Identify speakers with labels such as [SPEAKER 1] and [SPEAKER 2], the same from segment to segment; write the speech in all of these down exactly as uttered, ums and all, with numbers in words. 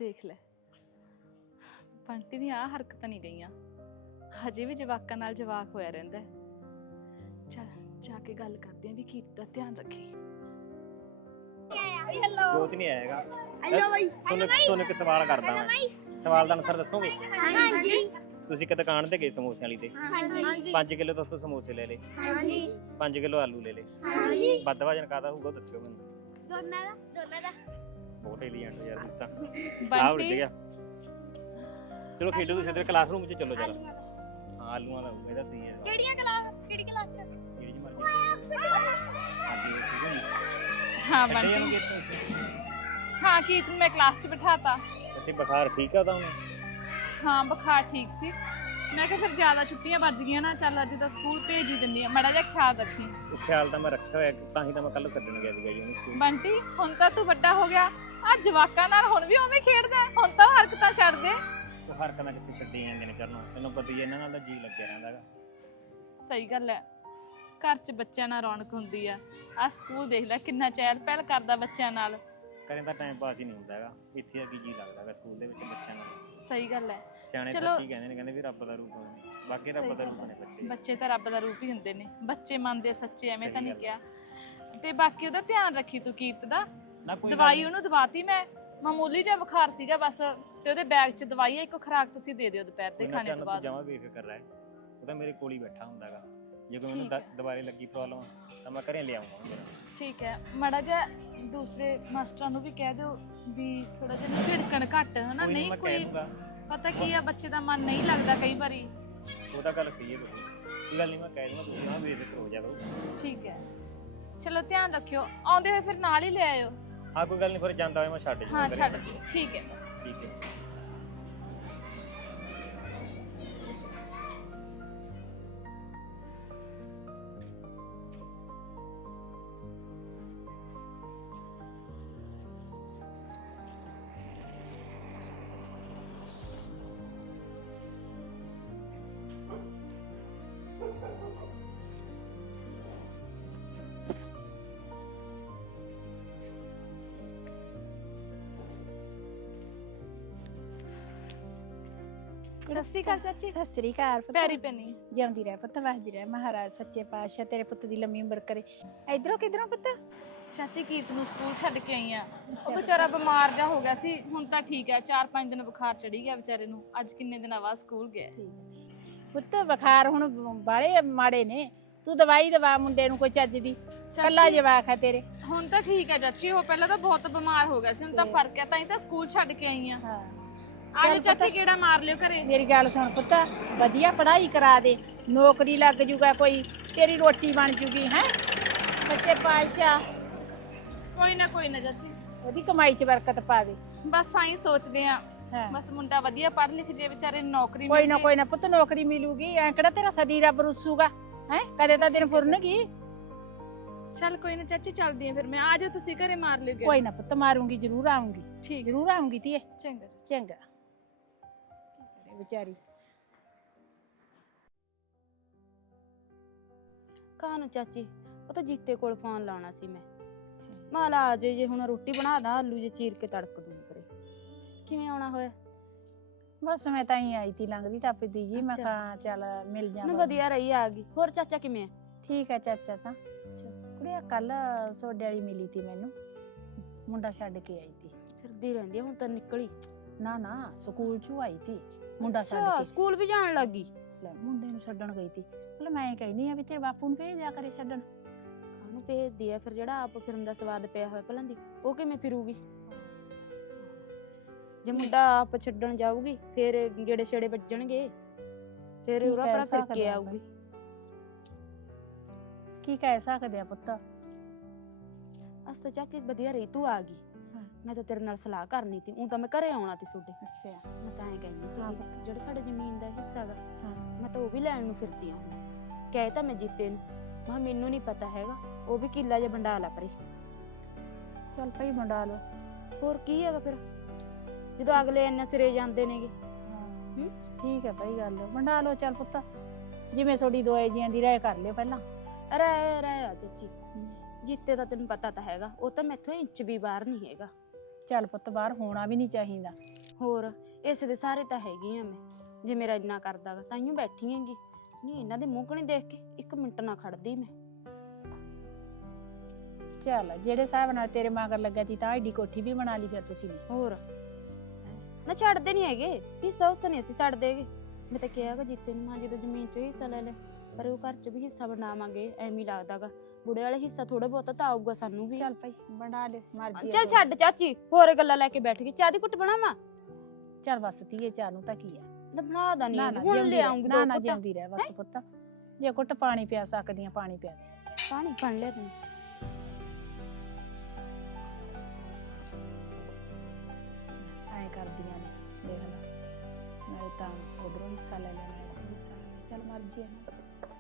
[SPEAKER 1] ਦੇਖ ਲੈ, ਬੰਟੀ ਦੀਆਂ ਆਹ ਹਰਕਤਾਂ ਨਹੀਂ ਗਈਆਂ, ਹਜੇ ਵੀ ਜਵਾਕਾਂ ਨਾਲ ਜਵਾਕ ਹੋਇਆ ਰਹਿੰਦਾ। ਚੱਲ ਜਾ ਕੇ ਗੱਲ ਕਰਦੇ ਆਂ ਵੀ ਕੀਰਤ ਦਾ ਧਿਆਨ ਰੱਖੀ।
[SPEAKER 2] ਕੁਝ ਨਹੀਂ ਆਏਗਾ। ਹੈਲੋ ਬਾਈ, ਤੁਹਾਨੂੰ ਤੁਹਾਨੂੰ ਇੱਕ ਸਵਾਲ ਕਰਦਾ ਮੈਂ। ਸਵਾਲ ਦਾ ਆਨਸਰ ਦੱਸੋਗੇ?
[SPEAKER 3] ਹਾਂਜੀ
[SPEAKER 2] ਤੁਸੀਂ ਇੱਕ ਦੁਕਾਨ ਤੇ ਗਏ ਸਮੋਸੇ ਵਾਲੀ ਤੇ
[SPEAKER 3] ਹਾਂਜੀ
[SPEAKER 2] ਪੰਜ ਕਿਲੋ ਤੋਂ ਉੱਥੋਂ ਸਮੋਸੇ ਲੈ ਲਏ,
[SPEAKER 3] ਹਾਂਜੀ
[SPEAKER 2] ਪੰਜ ਕਿਲੋ ਆਲੂ ਲੈ ਲਏ,
[SPEAKER 3] ਹਾਂਜੀ
[SPEAKER 2] ਵੱਧ ਵਜਨ ਕਾਹਦਾ ਹੋਊਗਾ ਦੱਸਿਓ ਮੈਨੂੰ।
[SPEAKER 3] ਦੋਨਾਂ ਦਾ ਦੋਨਾਂ ਦਾ
[SPEAKER 2] ਬਹੁਤ ਇੰਟੈਲੀਜੈਂਟ ਹੋ ਯਾਰ ਤੁਸੀਂ ਤਾਂ। ਆਹ
[SPEAKER 1] ਬੰਟੀ
[SPEAKER 2] ਉੱਡ ਗਿਆ। ਚਲੋ ਖੇਡੋ, ਤੁਸੀਂ ਇੱਧਰ ਕਲਾਸਰੂਮ 'ਚ ਚੱਲੋ ਜਰਾ। ਹਾਂ ਆਲੂਆਂ ਦਾ ਹੋਊਗਾ, ਇਹਦਾ ਸਹੀ ਹੈ।
[SPEAKER 3] ਕਿਹੜੀਆਂ ਕਲਾਸ ਕਿਹੜੀ ਕਲਾਸ ਚ
[SPEAKER 2] ਜਿਹੜੀ ਜੀ ਮਰਜ਼ੀ। ਹਾਂਜੀ ਠੀਕ ਹੈ ਜੀ।
[SPEAKER 1] ਹਾਂ
[SPEAKER 2] ਛੱਡੇ
[SPEAKER 1] ਬੰਟੀ,
[SPEAKER 2] ਜਾਣਗੇ ਇੱਥੋਂ ਅਸੀਂ।
[SPEAKER 1] ਹਾਂ ਕੀਰਤ ਨੂੰ ਮੈਂ ਕਲਾਸ 'ਚ ਬਿਠਾਤਾ।
[SPEAKER 2] ਛੱਡੇ ਬੁਖਾਰ ਠੀਕ ਆ ਉਹਦਾ ਹੁਣ?
[SPEAKER 1] ਹਾਂ ਬੁਖਾਰ ਠੀਕ ਸੀ। ਮੈਂ ਕਿਹਾ ਫਿਰ ਜ਼ਿਆਦਾ ਛੁੱਟੀਆਂ ਵੱਜ ਗਈਆਂ ਨਾ, ਚੱਲ ਅੱਜ ਤਾਂ ਸਕੂਲ ਭੇਜ ਹੀ ਦਿੰਦੀ ਆ, ਮਾੜਾ ਜਿਹਾ ਖਿਆਲ ਰੱਖੀ।
[SPEAKER 2] ਉਹ ਖਿਆਲ ਤਾਂ ਮੈਂ ਰੱਖਿਆ ਹੋਇਆ, ਤਾਂ ਹੀ ਤਾਂ ਮੈਂ ਕੱਲ ਛੱਡਣ ਗਿਆ ਸੀਗਾ ਜੀ ਉਹਨੂੰ ਸਕੂਲ।
[SPEAKER 1] ਬੰਟੀ ਹੁਣ ਤਾਂ ਤੂੰ ਵੱਡਾ ਹੋ ਗਿਆ, ਆ ਜਵਾਕਾਂ ਨਾਲ ਹੁਣ ਵੀ ਉਵੇਂ ਖੇਡਦਾ ਹੈ, ਹੁਣ ਤਾਂ ਹਰਕਤਾਂ ਛੱਡ ਦੇ।
[SPEAKER 2] ਉਹ ਹਰਕਤਾਂ ਕਿੱਥੇ ਛੱਡੀ ਜਾਂਦੇ ਨੇ ਚਰਨੋਂ, ਤੈਨੂੰ ਪਤਾ ਹੀ ਹੈ ਇਹਨਾਂ ਨਾਲ ਤਾਂ ਜੀ ਲੱਗਿਆ ਰਹਿੰਦਾ ਹੈਗਾ।
[SPEAKER 1] ਸਹੀ ਗੱਲ ਹੈ, ਘਰ 'ਚ ਬੱਚਿਆਂ ਨਾਲ ਰੌਣਕ ਹੁੰਦੀ ਆ। ਆ ਸਕੂਲ ਦੇਖ ਲੈ ਕਿੰਨਾ ਚਹਿਲ ਪਹਿਲ ਕਰਦਾ ਬੱਚਿਆਂ ਨਾਲ।
[SPEAKER 2] ਕਰੇ ਤਾਂ ਟਾਈਮ ਪਾਸ ਹੀ ਨਹੀਂ ਹੁੰਦਾ ਹੈਗਾ, ਇੱਥੇ ਆ ਕੀ ਜੀ ਲੱਗਦਾ ਹੈਗਾ ਸਕੂਲ ਦੇ ਵਿੱਚ ਬੱਚਿਆਂ ਨਾਲ।
[SPEAKER 1] ਸਹੀ ਗੱਲ ਹੈ।
[SPEAKER 2] ਸਿਆਣੇ
[SPEAKER 1] ਚਲੋ।
[SPEAKER 2] ਬੱਚੇ ਕਹਿੰਦੇ ਨੇ, ਕਹਿੰਦੇ ਵੀ ਰੱਬ ਦਾ ਰੂਪ ਨੇ, ਬਾਕੀ ਰੱਬ ਦਾ ਰੂਪ ਨੇ ਬੱਚੇ।
[SPEAKER 1] ਬੱਚੇ ਤਾਂ ਰੱਬ ਦਾ ਰੂਪ ਹੀ ਹੁੰਦੇ ਨੇ, ਬੱਚੇ ਮੰਨਦੇ ਸੱਚੇ, ਐਵੇਂ ਤਾਂ
[SPEAKER 2] ਸਹੀ
[SPEAKER 1] ਨਹੀਂ
[SPEAKER 2] ਗੱਲ
[SPEAKER 1] ਕਿਹਾ। ਤੇ ਬਾਕੀ ਉਹਦਾ ਧਿਆਨ ਰੱਖੀ ਤੂੰ ਕੀਰਤ ਦਾ।
[SPEAKER 2] ਨਾ ਕੋਈ
[SPEAKER 1] ਦਵਾਈ ਉਹਨੂੰ ਦਵਾਤੀ ਮੈਂ, ਮਾਮੂਲੀ ਜਿਹਾ ਬੁਖਾਰ ਸੀਗਾ ਬਸ, ਤੇ ਉਹਦੇ ਬੈਗ 'ਚ ਦਵਾਈ ਹੈ, ਇੱਕ ਖੁਰਾਕ ਤੁਸੀਂ ਦੇ ਦਿਓ ਦੁਪਹਿਰ ਦੇ ਖਾਣੇ ਤੋਂ ਬਾਅਦ।
[SPEAKER 2] ਜਮਾ ਬੇਫਿਕਰ ਕਰ ਰਿਹਾ, ਉਹ ਤਾਂ ਮੇਰੇ ਕੋਲ ਹੀ ਬੈਠਾ ਹੁੰਦਾ ਹੈਗਾ। ਜੇ ਕੋਈ
[SPEAKER 1] ਠੀਕ
[SPEAKER 2] ਮੈਨੂੰ ਦੁਬਾਰੇ ਲੱਗੀ ਪ੍ਰੋਬਲਮ ਤਾਂ ਮੈਂ ਘਰੇ ਲਿਆਉਂਗਾ ਮੇਰਾ।
[SPEAKER 1] ਠੀਕ ਹੈ, ਮਾੜਾ ਜਿਹਾ ਦੂਸਰੇ ਮਾਸਟਰਾਂ ਨੂੰ ਵੀ ਕਹਿ ਦਿਓ ਵੀ ਥੋੜਾ ਜਿਹਾ ਝਿੜਕਣ ਘੱਟ, ਹਨਾ। ਨਹੀਂ ਕੋਈ ਪਤਾ ਕੀ ਆ, ਬੱਚੇ ਦਾ ਮਨ ਨਹੀਂ ਲੱਗਦਾ ਕਈ ਵਾਰੀ।
[SPEAKER 2] ਉਹ ਤਾਂ ਗੱਲ ਸਹੀ ਹੈ ਤੁਹਾਡੀ, ਕੋਈ ਗੱਲ ਨਹੀਂ, ਮੈਂ ਕਹਿ ਦੂੰਗਾ, ਤੁਸੀਂ ਨਾ ਬੇਫਿਕਰ ਹੋ ਜਾਓ।
[SPEAKER 1] ਠੀਕ ਹੈ, ਚਲੋ ਧਿਆਨ ਰੱਖਿਓ, ਆਉਂਦੇ ਹੋਏ ਫਿਰ ਨਾਲ ਹੀ ਲੈ ਆਇਓ।
[SPEAKER 2] ਹਾਂ ਕੋਈ ਗੱਲ ਨਹੀਂ, ਫਿਰ ਜਾਂਦਾ ਹੋਇਆ ਮੈਂ ਛੱਡ ਜੂਗਾ।
[SPEAKER 1] ਹਾਂ ਛੱਡ ਦਿਓ, ਠੀਕ ਹੈ।
[SPEAKER 2] ਠੀਕ ਹੈ।
[SPEAKER 1] ਸਤਿ ਸ਼੍ਰੀ ਅਕਾਲ ਚਾਚੀ।
[SPEAKER 4] ਸਤਿ ਸ੍ਰੀ ਅਕਾਲ ਪੁੱਤ।
[SPEAKER 1] ਪੈਰੀ ਪੈਣੀ।
[SPEAKER 4] ਜਿਉਂਦੀ ਰਹਿ ਪੁੱਤ, ਵਸਦੀ ਰਹਿ, ਮਹਾਰਾਜ ਸੱਚੇ ਪਾਤਸ਼ਾਹ ਤੇਰੇ ਪੁੱਤ ਦੀ ਲੰਮੀ ਉਮਰ ਕਰੇ। ਇਧਰੋਂ ਕਿਧਰੋਂ ਪੁੱਤ?
[SPEAKER 1] ਚਾਚੀ ਕੀਰਤ ਨੂੰ ਸਕੂਲ ਛੱਡ ਕੇ ਆਈ ਆ, ਉਹ ਵਿਚਾਰਾ ਬਿਮਾਰ ਜਾ ਹੋ ਗਿਆ ਸੀ, ਹੁਣ ਤਾਂ ਠੀਕ ਹੈ। ਚਾਰ ਪੰਜ ਦਿਨ ਬੁਖਾਰ ਚੜੀ ਗਿਆ ਵਿਚਾਰੇ ਨੂੰ, ਅੱਜ ਕਿੰਨੇ ਦਿਨਾਂ ਬਾਅਦ ਸਕੂਲ ਗਿਆ।
[SPEAKER 4] ਪੁੱਤ ਬੁਖਾਰ ਹੁਣ ਬਾਲੇ ਮਾੜੇ ਨੇ, ਤੂੰ ਦਵਾਈ ਦਵਾ ਮੁੰਡੇ ਨੂੰ ਕੋਈ ਚੱਜ ਦੀ, ਕੱਲਾ ਜਵਾਕ ਹੈ ਤੇਰੇ।
[SPEAKER 1] ਹੁਣ ਤਾਂ ਠੀਕ ਹੈ ਚਾਚੀ, ਉਹ ਪਹਿਲਾਂ ਤਾਂ ਬਹੁਤ ਬਿਮਾਰ ਹੋ ਗਿਆ ਸੀ, ਹੁਣ ਤਾਂ ਫਰਕ ਹੈ, ਤਾਂ ਹੀ ਤਾਂ ਸਕੂਲ ਛੱਡ ਕੇ ਆਈ ਆ।
[SPEAKER 4] ਹਾਂ
[SPEAKER 1] ਆਜੋ ਚਾਚੀ, ਕਿਹੜਾ ਮਾਰ ਲਿਓ ਘਰੇ।
[SPEAKER 4] ਮੇਰੀ ਗੱਲ ਸੁਣ ਪੁੱਤ, ਵਧੀਆ ਪੜ੍ਹਾਈ ਕਰਾ ਦੇ, ਨੌਕਰੀ ਲੱਗ ਜੂਗਾ ਕੋਈ, ਤੇਰੀ ਰੋਟੀ ਬਣ ਜੂਗੀ। ਹੈ ਸੱਚੇ ਪਾਤਸ਼ਾਹ
[SPEAKER 1] ਕੋਈ ਨਾ ਕੋਈ ਨਾ ਚਾਚੀ,
[SPEAKER 4] ਉਹਦੀ ਕਮਾਈ 'ਚ ਬਰਕਤ ਪਾਵੇ।
[SPEAKER 1] ਬਸ ਆਈ ਸੋਚਦੇ ਆ,
[SPEAKER 4] ਹਾਂ
[SPEAKER 1] ਬਸ ਮੁੰਡਾ ਵਧੀਆ ਪੜ੍ਹ ਲਿਖ ਜੇ, ਵਿਚਾਰੇ ਨੂੰ ਨੌਕਰੀ
[SPEAKER 4] ਕੋਈ
[SPEAKER 1] ਮਿਲ
[SPEAKER 4] ਨਾ
[SPEAKER 1] ਜੇ।
[SPEAKER 4] ਕੋਈ ਨਾ ਪੁੱਤ, ਨੌਕਰੀ ਮਿਲੂਗੀ, ਐ ਕਿਹੜਾ ਤੇਰਾ ਸਦੀ ਰੱਬ ਰੁੱਸੂਗਾ। ਹੈ ਕਦੇ ਤਾਂ ਦਿਨ ਫੁਰਨਗੀ।
[SPEAKER 1] ਚੱਲ ਕੋਈ ਨਾ ਚਾਚੀ, ਚੱਲਦੀ ਆ ਫਿਰ ਮੈਂ। ਆਜੋ ਤੁਸੀਂ ਘਰੇ ਮਾਰ ਲਿਓ ਗੇੜਾ।
[SPEAKER 4] ਕੋਈ ਨਾ ਪੁੱਤ, ਮਾਰੂੰਗੀ, ਜ਼ਰੂਰ ਆਉਂਗੀ,
[SPEAKER 1] ਠੀਕ,
[SPEAKER 4] ਜ਼ਰੂਰ ਆਉਂਗੀ ਧੀਏ।
[SPEAKER 1] ਚੰਗਾ ਚਾਚੀ।
[SPEAKER 4] ਚੰਗਾ ਵਿਚਾਰੀ।
[SPEAKER 5] ਕਾਹਨੂੰ ਚਾਚੀ, ਉਹ ਤਾਂ ਜੀਤੇ ਕੋਲ ਫੋਨ ਲਾਉਣਾ ਸੀ ਮੈਂ। ਮਾਲਾ ਆ ਜੇ, ਜੇ ਹੁਣ ਰੋਟੀ ਬਣਾ ਦਾਂ, ਆਲੂ ਜੇ ਚੀਰ ਕੇ ਤੜਕ ਦੂੰ ਕਰੇ। ਕਿਵੇਂ ਆਉਣਾ ਹੋਇਆ?
[SPEAKER 4] ਬਸ ਮੈਂ ਤਾਂ ਹੀ ਆਈ ਤੀ, ਲੰਘਦੀ ਟੱਪਦੀ ਜੀ, ਮੈਂ
[SPEAKER 5] ਅੱਛਾ।
[SPEAKER 4] ਕਿਹਾ ਚੱਲ ਮਿਲ
[SPEAKER 5] ਨਾ
[SPEAKER 4] ਜਾਵਾਂ।
[SPEAKER 5] ਵਧੀਆ ਰਹੀ, ਆ ਗਈ। ਹੋਰ ਚਾਚਾ ਕਿਵੇਂ ਆ?
[SPEAKER 4] ਠੀਕ ਹੈ ਚਾਚਾ ਤਾਂ। ਕੁੜੀਆ ਕੱਲ ਸੋਡੇ ਵਾਲੀ ਮਿਲੀ ਤੀ ਮੈਨੂੰ, ਮੁੰਡਾ ਛੱਡ ਕੇ ਆਈ ਤੀ।
[SPEAKER 5] ਫਿਰਦੀ ਰਹਿੰਦੀ ਆ, ਹੁਣ ਤਾਂ ਨਿਕਲੀ।
[SPEAKER 4] ਨਾ ਨਾ ਸਕੂਲ ਚੋਂ ਆਈ ਤੀ, ਮੁੰਡਾ
[SPEAKER 5] ਅੱਛਾ,
[SPEAKER 4] ਛੱਡ ਕੇ।
[SPEAKER 5] ਸਕੂਲ ਵੀ ਜਾਣ ਲੱਗ ਗਈ।
[SPEAKER 4] ਲੈ ਮੁੰਡੇ ਨੂੰ ਛੱਡਣ ਗਈ ਤੀ। ਚਲ ਮੈਂ ਕਹਿੰਦੀ ਆ ਵੀ ਤੇਰੇ ਬਾਪੂ ਨੂੰ ਭੇਜ ਦਿਆ ਕਰੇ ਛੱਡਣ।
[SPEAKER 5] ਕਾਹਨੂੰ ਭੇਜਦੀ ਆ ਫਿਰ, ਜਿਹੜਾ ਆਪ ਫਿਰਨ ਦਾ ਸਵਾਦ ਪਿਆ ਹੋਇਆ ਭਲਾਂ ਦੀ, ਉਹ ਕਿਵੇਂ ਫਿਰੂਗੀ? ਜੇ ਮੁੰਡਾ ਆਪ ਛੱਡਣ ਜਾਊਗੀ ਫਿਰ ਗੇੜੇ ਛੇੜੇ ਵੱਜਣਗੇ, ਫਿਰ
[SPEAKER 4] ਕੀ
[SPEAKER 5] ਉਹਰਾ
[SPEAKER 4] ਕਹਿ
[SPEAKER 5] ਪਰਾ ਫਿਰ
[SPEAKER 4] ਸਕਦੇ
[SPEAKER 5] ਕੇ
[SPEAKER 4] ਆ
[SPEAKER 5] ਆਊਗੀ।
[SPEAKER 4] ਕੀ ਕਹਿ ਸਕਦੇ ਆ ਪੁੱਤ।
[SPEAKER 5] ਅਸ ਤਾਂ ਚਾਚੀ ਵਧੀਆ ਰਹੀ ਤੂੰ ਆ ਗਈ। ਮੈਂ ਤਾਂ ਤੇਰੇ ਨਾਲ ਸਲਾਹ ਕਰਨੀ ਸੀ, ਉਹ ਤਾਂ ਮੈਂ ਘਰੇ ਆਉਣਾ ਤੀ ਤੁਹਾਡੇ।
[SPEAKER 4] ਅੱਛਾ
[SPEAKER 5] ਮੈਂ ਤਾਂ ਐਂ ਕਹਿੰਦੀ ਸੀ
[SPEAKER 4] ਹਾਂ।
[SPEAKER 5] ਜਿਹੜਾ ਸਾਡੇ ਜ਼ਮੀਨ ਦਾ ਹਿੱਸਾ ਗਾ,
[SPEAKER 4] ਹਾਂ
[SPEAKER 5] ਮੈਂ ਤਾਂ ਉਹ ਵੀ ਲੈਣ ਨੂੰ ਫਿਰਦੀ ਆ। ਕਹਿ ਤਾਂ ਮੈਂ ਜੀਤੇ ਨੂੰ, ਮੈਂ ਕਿਹਾ ਮੈਨੂੰ ਨਹੀਂ ਪਤਾ ਹੈਗਾ, ਉਹ ਵੀ ਕਿੱਲਾ ਜਿਹਾ ਵੰਡਾ ਲਾ ਪਰੇ।
[SPEAKER 4] ਚੱਲ ਭਾਈ ਵੰਡਾ ਲਓ।
[SPEAKER 5] ਹੋਰ ਕੀ ਹੈਗਾ ਫਿਰ, ਜਦੋਂ ਅਗਲੇ ਇੰਨੇ ਸਿਰੇ ਜਾਂਦੇ ਨੇਗੇ।
[SPEAKER 4] ਹੂੰ ਠੀਕ ਹੈ ਭਾਈ, ਗੱਲ ਵੰਡਾ ਲਓ। ਚੱਲ ਪੁੱਤ, ਜਿਵੇਂ ਤੁਹਾਡੀ ਦੋਏ ਜੀਆਂ ਦੀ ਰਾਏ ਕਰ ਲਿਓ ਪਹਿਲਾਂ।
[SPEAKER 5] ਰਹਿ ਰਹਿ ਆ ਚਾਚੀ, ਜੀਤੇ ਦਾ ਤੈਨੂੰ ਪਤਾ ਤਾਂ ਹੈਗਾ, ਉਹ ਤਾਂ ਮੈਥੋਂ ਇੰਚ ਵੀ ਬਾਹਰ ਨਹੀਂ ਹੈਗਾ।
[SPEAKER 4] ਚੱਲ ਪੁੱਤ, ਬਾਹਰ ਹੋਣਾ ਵੀ ਨਹੀਂ ਚਾਹੀਦਾ।
[SPEAKER 5] ਹੋਰ ਇਸੇ ਦੇ ਸਾਰੇ ਤਾਂ ਹੈਗੀ ਆ ਮੈਂ। ਜੇ ਮੇਰਾ ਇੰਨਾ ਕਰਦਾਗਾ ਤਾਈਓ ਬੈਠੀ ਹੈਗੀ, ਨਹੀਂ ਇਹਨਾਂ ਦੇ ਮੂੰਹ ਕਣੀ ਦੇਖ ਕੇ ਇੱਕ ਮਿੰਟ ਨਾ ਖੜਦੀ ਮੈਂ।
[SPEAKER 4] ਚੱਲ ਜਿਹੜੇ ਹਿਸਾਬ ਨਾਲ ਤੇਰੇ ਮਗਰ ਲੱਗਾ ਤੀ ਤਾਂ ਐਡੀ ਕੋਠੀ ਵੀ ਬਣਾ ਲਈ ਫਿਰ ਤੁਸੀਂ ਨੇ।
[SPEAKER 5] ਹੋਰ ਨਾ ਛੱਡਦੇ ਨਹੀਂ ਹੈਗੇ, ਹਿੱਸਾ ਹੁੱਸਾ ਨਹੀਂ ਅਸੀਂ ਛੱਡਦੇਗੇ। ਮੈਂ ਤਾਂ ਕਿਹਾਗਾ ਜੀਤੇ ਨੂੰ, ਮਾਂ ਜਦੋਂ ਜ਼ਮੀਨ ਚੋਂ ਹਿੱਸਾ ਲੈ ਲੈ, ਪਰ ਉਹ ਘਰ ਚ ਵੀ ਹਿੱਸਾ ਬਣਾਵਾਂਗੇ, ਐਵੇਂ ਹੀ ਲੱਗਦਾਗਾ ਬੁੜੇ ਵਾਲੇ ਹਿੱਸਾ ਥੋੜਾ ਬਹੁਤਾ ਤਾਂ ਆਊਗਾ ਸਾਨੂੰ ਵੀ।
[SPEAKER 4] ਚੱਲ ਭਾਈ ਬਣਾ ਲੈ ਮਰਜ਼ੀ।
[SPEAKER 5] ਚੱਲ ਛੱਡ ਚਾਚੀ, ਹੋਰ ਗੱਲਾਂ ਲੈ ਕੇ ਬੈਠ ਗਈ। ਚਾਹ ਦੀ ਘੁੱਟ ਬਣਾਵਾਂ?
[SPEAKER 4] ਚੱਲ ਬਸ ਧੀਏ ਚਾਹ ਨੂੰ ਤਾਂ ਕੀ ਆ,
[SPEAKER 5] ਨਾ ਬਣਾ ਦਾ
[SPEAKER 4] ਨਾ
[SPEAKER 5] ਨਹੀਂ
[SPEAKER 4] ਨਾ
[SPEAKER 5] ਹੁਣ
[SPEAKER 4] ਜਿਉਂਦੀ
[SPEAKER 5] ਲੈ
[SPEAKER 4] ਰਹਿ,
[SPEAKER 5] ਆਉਂਗੀ।
[SPEAKER 4] ਨਾ ਨਾ ਜਿਉਂਦੀ ਰਹਿ ਬਸ ਪੁੱਤ। ਜੇ ਕੁੱਟ ਪਾਣੀ ਪਿਆ ਸਕਦੀ ਆ ਪਾਣੀ ਪਿਆ ਦੇ।
[SPEAKER 5] ਪਾਣੀ ਪਣ ਲਿਆ ਤੂੰ।
[SPEAKER 4] ਐਂ ਕਰਦੀਆਂ ਨੇ ਦੇਖ ਲੈ, ਨਾਲੇ ਤਾਂ ਉਧਰੋਂ ਹਿੱਸਾ ਲੈ ਲੈਣਾ, ਇਧਰੋਂ ਹਿੱਸਾ ਲੈ ਲੈਣਾ। ਚੱਲ ਮਰਜ਼ੀ ਆ ਨਾ।